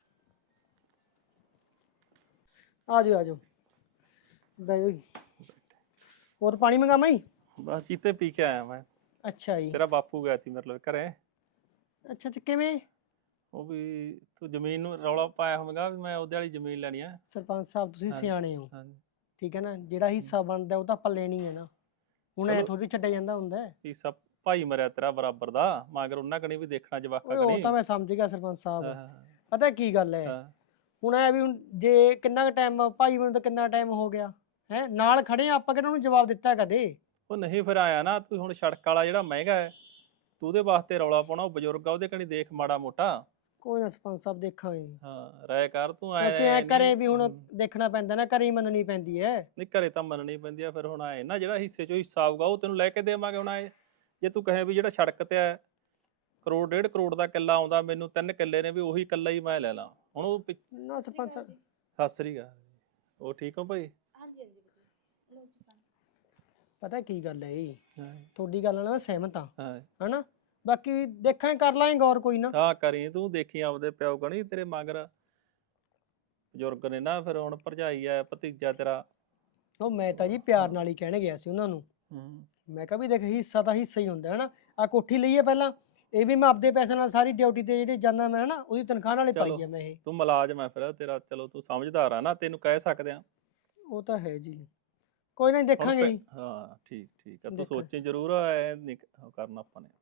[SPEAKER 8] ਆਜੋ ਆਜੋ ਬਹਿ ਜਾਓ ਜੀ। ਹੋਰ ਪਾਣੀ ਮੰਗਾਵਾਂ ਜੀ?
[SPEAKER 7] ਬਸ ਜੀਤੇ ਪੀ ਕੇ ਆਇਆ ਮੈਂ।
[SPEAKER 8] ਅੱਛਾ ਜੀ।
[SPEAKER 7] ਤੇਰਾ ਬਾਪੂ ਗਿਆ ਸੀ ਮਤਲਬ ਘਰੇ।
[SPEAKER 8] ਅੱਛਾ ਅੱਛਾ ਕਿਵੇਂ?
[SPEAKER 7] ਉਹ ਵੀ ਤੂੰ ਜ਼ਮੀਨ ਨੂੰ ਰੌਲਾ ਪਾਇਆ ਹੋਵੇਗਾ ਵੀ ਮੈਂ ਉਹਦੇ ਵਾਲੀ ਜ਼ਮੀਨ ਲੈਣੀ ਆ।
[SPEAKER 8] ਸਰਪੰਚ ਸਾਹਿਬ ਤੁਸੀਂ
[SPEAKER 7] ਹਾਂਜੀ।
[SPEAKER 8] ਸਿਆਣੇ ਹੋ,
[SPEAKER 7] ਹਾਂਜੀ
[SPEAKER 8] ਠੀਕ ਹੈ ਨਾ? ਜਿਹੜਾ ਹਿੱਸਾ ਬਣਦਾ ਉਹ ਤਾਂ ਆਪਾਂ ਲੈਣੀ ਹੈ ਨਾ, ਹੁਣ ਐ
[SPEAKER 7] ਚਲੋ।
[SPEAKER 8] ਥੋੜੀ ਛੱਡਿਆ ਜਾਂਦਾ ਹੁੰਦਾ ਹੈ।
[SPEAKER 7] ਕੀ ਸਭ ਭਾਈ ਮਰਿਆ ਤੇਰਾ ਬਰਾਬਰ ਦਾ, ਮਗਰ ਉਹਨਾਂ ਕਣੀ ਵੀ ਦੇਖਣਾ ਜਵਾਕਾਂ
[SPEAKER 8] ਓਏ ਉਹ
[SPEAKER 7] ਕਣੀ।
[SPEAKER 8] ਤਾਂ ਮੈਂ ਸਮਝ ਗਿਆ ਸਰਪੰਚ ਸਾਹਿਬ।
[SPEAKER 7] ਹਾਂ,
[SPEAKER 8] ਪਤਾ ਕੀ ਗੱਲ ਹੈ,
[SPEAKER 7] ਹਾਂ।
[SPEAKER 8] ਹੁਣ ਐ ਵੀ ਹੁਣ ਜੇ ਕਿੰਨਾ ਕੁ ਟਾਈਮ ਭਾਈ ਮੈਨੂੰ ਤਾਂ ਕਿੰਨਾ ਟਾਈਮ ਹੋ ਗਿਆ ਹੈ ਨਾਲ ਖੜੇ ਆ ਆਪਾਂ, ਕਿਹੜਾ ਉਹਨੂੰ ਜਵਾਬ ਦਿੱਤਾ ਕਦੇ?
[SPEAKER 7] ਉਹ ਨਹੀਂ ਫਿਰ ਆਇਆ ਨਾ ਤੂੰ ਹੁਣ ਸੜਕ ਵਾਲਾ ਜਿਹੜਾ ਮਹਿੰਗਾ ਹੈ, ਤੂੰ ਉਹਦੇ ਵਾਸਤੇ ਰੌਲਾ ਪਾਉਣਾ। ਉਹ ਬਜ਼ੁਰਗ ਆ, ਉਹਦੇ ਕਣੀ ਦੇਖ ਮਾੜਾ ਮੋਟਾ।
[SPEAKER 8] ਕੋਈ ਨਾ ਸਰਪੰਚ ਸਾਹਿਬ ਦੇਖਾਂਗੇ,
[SPEAKER 7] ਹਾਂ ਰਾਇ ਕਰ ਤੂੰ। ਐ
[SPEAKER 8] ਕਿਉਂਕਿ ਐ ਕਰੇ
[SPEAKER 7] ਨੀ-
[SPEAKER 8] ਵੀ ਹੁਣ
[SPEAKER 7] ਹਮ,
[SPEAKER 8] ਦੇਖਣਾ ਪੈਂਦਾ ਨਾ, ਕਰੇ ਮੰਨਣੀ ਪੈਂਦੀ ਹੈ।
[SPEAKER 7] ਨਹੀਂ ਘਰੇ ਤਾਂ ਮੰਨਣੀ ਪੈਂਦੀ ਆ। ਫਿਰ ਹੁਣ ਆਏ ਨਾ ਜਿਹੜਾ ਹਿੱਸੇ ਚੋਂ ਹਿੱਸਾ ਆਊਗਾ ਉਹ ਤੈਨੂੰ ਲੈ ਕੇ ਦੇਵਾਂਗੇ। ਹੁਣ ਆਏ ਜੇ ਤੂੰ ਕਹੇ ਵੀ ਜਿਹੜਾ ਸੜਕ ਤੇ ਹੈ ਕਰੋੜ ਡੇਢ ਕਰੋੜ ਦਾ ਕਿੱਲਾ ਆਉਂਦਾ, ਮੈਨੂੰ ਤਿੰਨ ਕਿੱਲੇ ਨੇ ਵੀ ਉਹੀ ਕਿੱਲਾ ਹੀ ਮੈਂ ਲੈ ਲਾਂ। ਹੁਣ ਉਹ ਪਿ-
[SPEAKER 8] ਨਾ ਸਰਪੰਚ ਸਾਹਿਬ
[SPEAKER 7] ਸਤਿ ਸ੍ਰੀ ਅਕਾਲ। ਉਹ ਠੀਕ ਹੋ ਭਾਈ?
[SPEAKER 5] ਹਾਂਜੀ ਹਾਂਜੀ ਵਧੀਆ। ਲਓ ਜੀ ਪਾਣੀ।
[SPEAKER 8] ਪਤਾ ਕੀ ਗੱਲ ਹੈ ਜੀ,
[SPEAKER 7] ਹਾਂ
[SPEAKER 8] ਤੁਹਾਡੀ ਗੱਲ ਨਾਲ ਮੈਂ ਸਹਿਮਤ ਹਾਂ,
[SPEAKER 7] ਹਾਂ
[SPEAKER 8] ਹਨਾ? ਬਾਕੀ ਦੇਖਾਂ ਕਰ ਲਾਂਗੇ ਗੌਰ ਕੋਈ ਨਾ।
[SPEAKER 7] ਹਾਂ ਕਰੀ ਤੂੰ, ਦੇਖੀ ਆਪਦੇ ਪਿਓ ਕਣੀ ਤੇਰੇ ਮਗਰ ਬਜ਼ੁਰਗ ਨੇ ਨਾ। ਫਿਰ ਹੁਣ ਭਰਜਾਈ ਆ ਭਤੀਜਾ ਤੇਰਾ।
[SPEAKER 8] ਉਹ ਮੈਂ ਤਾਂ ਜੀ ਪਿਆਰ ਨਾਲ ਹੀ ਕਹਿਣ ਗਿਆ ਸੀ ਉਹਨਾਂ ਨੂੰ।
[SPEAKER 7] ਹੂੰ
[SPEAKER 8] ਮੈਂ ਕਿਹਾ ਵੀ ਦੇਖ ਹਿੱਸਾ ਤਾਂ ਹਿੱਸਾ ਹੀ ਹੁੰਦਾ ਹੈ ਨਾ। ਆ ਕੋਠੀ ਲਈਏ ਪਹਿਲਾਂ, ਇਹ ਵੀ ਮੈਂ ਆਪਦੇ ਪੈਸੇ ਨਾਲ ਸਾਰੀ ਡਿਊਟੀ ਤੇ ਜਿਹੜੀ ਜਾਂਦਾ ਮੈਂ ਨਾ ਉਹਦੀ ਤਨਖਾਹ ਨਾਲੇ
[SPEAKER 7] ਚਲੋ।
[SPEAKER 8] ਪਾਈ ਆ ਮੈਂ ਇਹ।
[SPEAKER 7] ਤੂੰ ਮੁਲਾਜ਼ਮ ਹੈ ਫਿਰ ਤੇਰਾ, ਚਲੋ ਤੂੰ ਸਮਝਦਾਰ ਆ ਨਾ, ਤੈਨੂੰ ਕਹਿ ਸਕਦੇ ਆ।
[SPEAKER 8] ਉਹ ਤਾਂ ਹੈ ਜੀ, ਕੋਈ ਨਾ ਜੀ,
[SPEAKER 7] ਹੁਣ
[SPEAKER 8] ਦੇਖਾਂਗੇ
[SPEAKER 7] ਪੈ-
[SPEAKER 8] ਜੀ।
[SPEAKER 7] ਹਾਂ ਠੀਕ ਠੀਕ ਆ, ਤੂੰ
[SPEAKER 8] ਦੇਖਾਂਗੇ।
[SPEAKER 7] ਸੋਚੀ ਜ਼ਰੂਰ ਆ, ਐ ਨਹੀਂ ਕ- ਉਹ ਕਰਨਾ ਆਪਾਂ ਨੇ।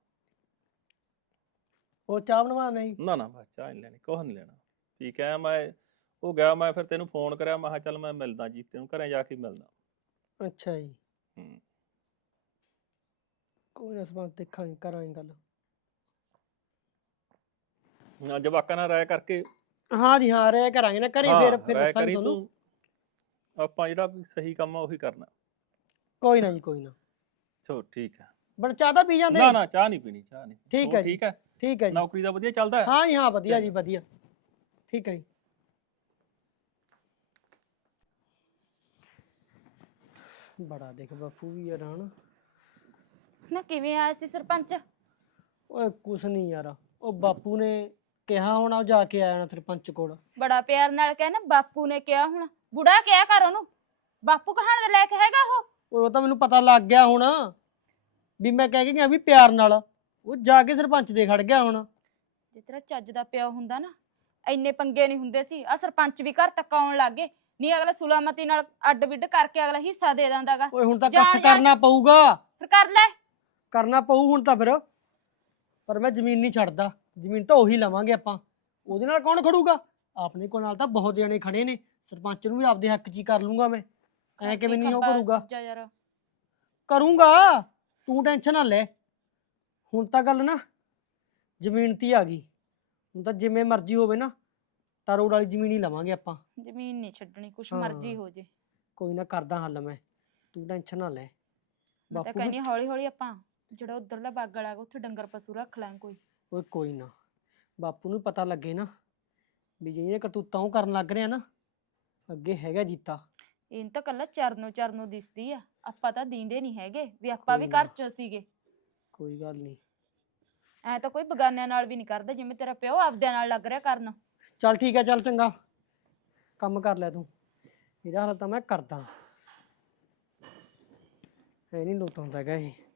[SPEAKER 8] ਉਹ ਚਾਹ ਬਣਵਾਣਾ ਜੀ।
[SPEAKER 7] ਨਾ ਨਾ ਬਸ ਚਾਹ ਨਹੀਂ ਲੈਣੀ, ਕੁਛ ਨਹੀਂ ਲੈਣਾ। ਠੀਕ ਹੈ, ਮੈਂ ਉਹ ਗਿਆ, ਮੈਂ ਫਿਰ ਤੈਨੂੰ ਫੋਨ ਕਰਿਆ, ਮੈਂ ਕਿਹਾ ਚੱਲ ਮੈਂ ਮਿਲਦਾ ਜੀ ਤੈਨੂੰ, ਘਰੇ ਜਾ ਕੇ ਮਿਲਦਾ।
[SPEAKER 8] ਅੱਛਾ ਜੀ,
[SPEAKER 7] ਹੂੰ
[SPEAKER 8] ਕੋਈ ਨਾ ਸਮਾਂ ਦੇਖਾਂਗੇ, ਕਰਾਂਗੇ ਗੱਲ।
[SPEAKER 7] ਹਾਂ, ਜਵਾਕਾਂ ਨਾਲ ਰਾਇ ਕਰਕੇ
[SPEAKER 8] ਹਾਂ ਜੀ ਹਾਂ, ਰਹਿ ਕਰਾਂਗੇ ਨਾ ਘਰੇ,
[SPEAKER 7] ਹਾਂ,
[SPEAKER 8] ਫਿਰ ਫਿਰ
[SPEAKER 7] ਰਾਇ
[SPEAKER 8] ਦੱਸਾਂਗੇ
[SPEAKER 7] ਕਰੀ
[SPEAKER 8] ਤੁਹਾਨੂੰ।
[SPEAKER 7] ਤੂੰ, ਆਪਾਂ ਜਿਹੜਾ ਵੀ ਸਹੀ ਕੰਮ ਆ ਉਹੀ ਕਰਨਾ।
[SPEAKER 8] ਕੋਈ ਨਾ ਜੀ, ਕੋਈ ਨਾ।
[SPEAKER 7] ਚਲੋ ਠੀਕ ਹੈ।
[SPEAKER 8] ਬਣ ਚਾਹ ਤਾਂ ਪੀ ਜਾਂਦੇ?
[SPEAKER 7] ਨਾ ਨਾ ਚਾਹ ਨਹੀਂ ਪੀਣੀ, ਚਾਹ ਨਹੀਂ।
[SPEAKER 8] ਠੀਕ
[SPEAKER 7] ਹੋਰ
[SPEAKER 8] ਹੈ ਜੀ।
[SPEAKER 7] ਠੀਕ ਹੈ,
[SPEAKER 8] ਠੀਕ ਹੈ ਜੀ।
[SPEAKER 7] ਨੌਕਰੀ ਦਾ ਵਧੀਆ ਚੱਲਦਾ ਹੈ?
[SPEAKER 8] ਹਾਂ ਜੀ ਹਾਂ, ਵਧੀਆ
[SPEAKER 7] ਚਲੋ।
[SPEAKER 8] ਜੀ ਵਧੀਆ। ਠੀਕ ਹੈ ਜੀ। ਬੜਾ ਦੇਖ ਬਾਪੂ ਵੀ ਯਾਰ ਹਨਾ।
[SPEAKER 5] ਨਾ ਕਿਵੇਂ ਆਇਆ ਸੀ ਸਰਪੰਚ?
[SPEAKER 8] ਓਏ ਕੁਛ ਨਹੀਂ ਯਾਰ, ਉਹ ਬਾਪੂ ਨੇ ਕਿਹਾ ਹੋਣਾ, ਉਹ ਜਾ ਕੇ ਆਇਆ ਨਾ ਸਰਪੰਚ ਕੋਲ।
[SPEAKER 5] ਬੜਾ ਪਿਆਰ ਨਾਲ ਕਹਿਣਾ ਬਾਪੂ ਨੇ ਕਿਹਾ ਹੁਣ, ਬੁੜਾ ਕਿਹਾ ਕਰ ਉਹਨੂੰ, ਬਾਪੂ ਕਹਾਣ ਦੇ ਲਾਇਕ ਹੈਗਾ ਉਹ?
[SPEAKER 8] ਉਹ ਤਾਂ ਮੈਨੂੰ ਪਤਾ ਲੱਗ ਗਿਆ ਹੁਣ ਵੀ ਮੈਂ ਕਹਿ ਕੇ ਗਿਆ ਵੀ ਪਿਆਰ ਨਾਲ, ਉਹ ਜਾ ਕੇ ਸਰਪੰਚ ਦੇ ਖੜ ਗਿਆ ਹੁਣ।
[SPEAKER 5] ਜੇ ਤੇਰਾ ਚੱਜ ਦਾ ਪਿਓ ਹੁੰਦਾ ਨਾ, ਇੰਨੇ ਪੰਗੇ ਨਹੀਂ ਹੁੰਦੇ ਸੀ। ਆ ਸਰਪੰਚ ਵੀ ਘਰ ਤੱਕ ਆਉਣ ਲੱਗ ਗਏ, ਨਹੀਂ ਅਗਲਾ ਸੁਲਾਮਤੀ ਨਾਲ ਅੱਡ ਵਿੱਡ ਕਰਕੇ ਅਗਲਾ ਹਿੱਸਾ ਦੇ ਦਿੰਦਾਗਾ।
[SPEAKER 8] ਓਏ ਹੁਣ ਤਾਂ
[SPEAKER 5] ਜਾਣ
[SPEAKER 8] ਇਕੱਠ
[SPEAKER 5] ਜਾਣ-
[SPEAKER 8] ਕਰਨਾ ਪਊਗਾ,
[SPEAKER 5] ਫਿਰ ਕਰ ਲੈ।
[SPEAKER 8] ਕਰਨਾ ਪਊ ਹੁਣ ਤਾਂ ਫਿਰ। ਪਰ ਮੈਂ ਜ਼ਮੀਨ ਨਹੀਂ ਛੱਡਦਾ, ਜ਼ਮੀਨ ਤਾਂ ਉਹੀ ਲਵਾਂਗੇ ਆਪਾਂ। ਉਹਦੇ ਨਾਲ ਕੌਣ ਖੜੂਗਾ? ਆਪਣੇ ਕੋਲ ਨਾਲ ਤਾਂ ਬਹੁਤ ਜਣੇ ਖੜੇ ਨੇ, ਸਰਪੰਚ ਨੂੰ ਵੀ ਆਪਦੇ ਹੱਕ 'ਚ ਹੀ ਕਰ ਲੂੰਗਾ ਮੈਂ। ਐ ਕਿਵੇਂ ਨਹੀਂ ਉਹ
[SPEAKER 5] ਖੱਬਾ
[SPEAKER 8] ਕਰੂਗਾ?
[SPEAKER 5] ਸੱਜਾ ਯਾਰ।
[SPEAKER 8] ਕਰੂੰਗਾ, ਤੂੰ ਟੈਨਸ਼ਨ ਨਾ ਲੈ। ਹੁਣ ਤਾਂ ਗੱਲ ਨਾ ਜ਼ਮੀਨ ਤੇ ਹੀ ਆ ਗਈ। ਹੁਣ ਤਾਂ ਜਿਵੇਂ ਮਰਜ਼ੀ ਹੋਵੇ ਨਾ, ਤਾਂ ਰੋਡ ਵਾਲੀ ਜ਼ਮੀਨ ਹੀ ਲਵਾਂਗੇ ਆਪਾਂ।
[SPEAKER 5] ਜ਼ਮੀਨ ਨਹੀਂ ਛੱਡਣੀ, ਕੁਛ
[SPEAKER 8] ਹਾਂ।
[SPEAKER 5] ਮਰਜ਼ੀ ਹੋ ਜੇ।
[SPEAKER 8] ਕੋਈ ਨਾ ਕਰਦਾ ਹੱਲ ਮੈਂ, ਤੂੰ ਟੈਨਸ਼ਨ ਨਾ ਲੈ।
[SPEAKER 5] ਮੈਂ ਤਾਂ
[SPEAKER 8] ਬਾਪੂ
[SPEAKER 5] ਕਹਿੰਦੀ ਹੌਲੀ ਹੌਲੀ ਆਪਾਂ ਜਿਹੜਾ ਉਧਰਲਾ ਬਾਗ ਵਾਲਾ ਹੈਗਾ ਉੱਥੇ ਡੰਗਰ ਪਸ਼ੂ ਰੱਖ ਲਾਂ ਕੋਈ।
[SPEAKER 8] ਓਏ ਕੋਈ ਨਾ, ਬਾਪੂ ਨੂੰ ਪਤਾ ਲੱਗੇ ਨਾ ਵੀ ਜਿਹੜੀਆਂ ਕਰਤੂਤਾਂ ਉਹ ਕਰਨ ਲੱਗ ਰਿਹਾ ਨਾ, ਅੱਗੇ ਹੈਗਾ ਜੀਤਾ।
[SPEAKER 5] ਇਹਨ ਤਾਂ ਕੱਲਾ ਚਰਨੋ ਚਰਨੋ ਦਿਸਦੀ ਆ, ਆਪਾਂ ਤਾਂ ਦੀਂਦੇ ਨਹੀਂ ਹੈਗੇ ਵੀ ਆਪਾਂ ਵੀ
[SPEAKER 8] ਕੋਈ ਨਾ।
[SPEAKER 5] ਘਰ ਚ ਸੀਗੇ।
[SPEAKER 8] ਕੋਈ ਗੱਲ ਨਹੀਂ।
[SPEAKER 5] ਐ ਤਾਂ ਕੋਈ ਬਗਾਨਿਆਂ ਨਾਲ ਵੀ ਨਹੀਂ ਕਰਦਾ, ਜਿਵੇਂ ਤੇਰਾ ਪਿਓ ਆਪਦਿਆਂ ਨਾਲ ਲੱਗ ਰਿਹਾ ਕਰਨ।
[SPEAKER 8] ਚੱਲ ਠੀਕ ਹੈ, ਚੱਲ ਚੰਗਾ, ਕੰਮ ਕਰ ਲੈ ਤੂੰ, ਇਹਦਾ ਹਾਲ ਤਾਂ ਮੈਂ ਕਰਦਾ। ਐ ਨਹੀਂ ਲੋਟ ਹੁੰਦਾ ਹੈਗਾ ਇਹ।